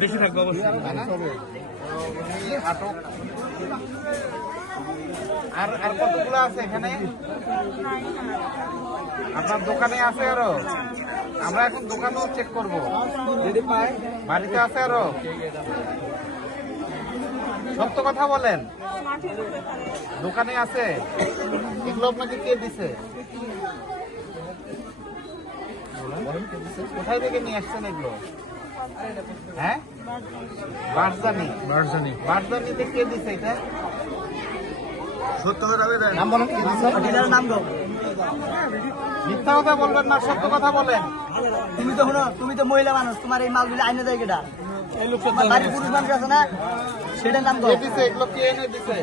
বেশি থাকবে অবশ্যই। আর কতগুলো আছে এখানে আপনার দোকানে আছে আরো? আমরা এখন দোকানেও চেক করবো, বাড়িতে আছে আরো। সত্য কথা বলেন, দোকানে আছে? এগুলো আপনাকে কে দিছে? কোথায় থেকে নিয়ে আসছেন এগুলো? হ্যাঁ, বারজানিতে কে দিছে এটা? সত্য কথা মিথ্যা কথা বলবেন না, সত্য কথা বলেন। তুমি তো মহিলা মানুষ, তোমার এই মালগুলি আইনে দেয় কেটা? বাড়ির পুরুষ মানুষ আছে না, সেটার নাম কে দিছে এগুলো? কে এনে দিছে?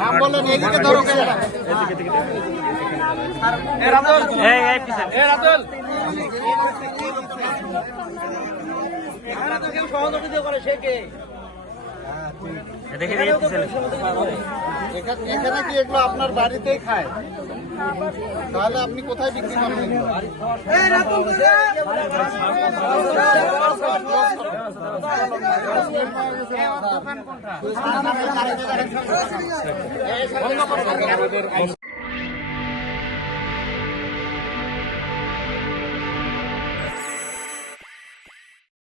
নাম বলেন, এদিকে ধরো। সহযোগিতা করে সে কে? এখানে কি এগুলো আপনার বাড়িতেই খায়? তাহলে আপনি কোথায় বিক্রি করেন? দোকান কোনটা?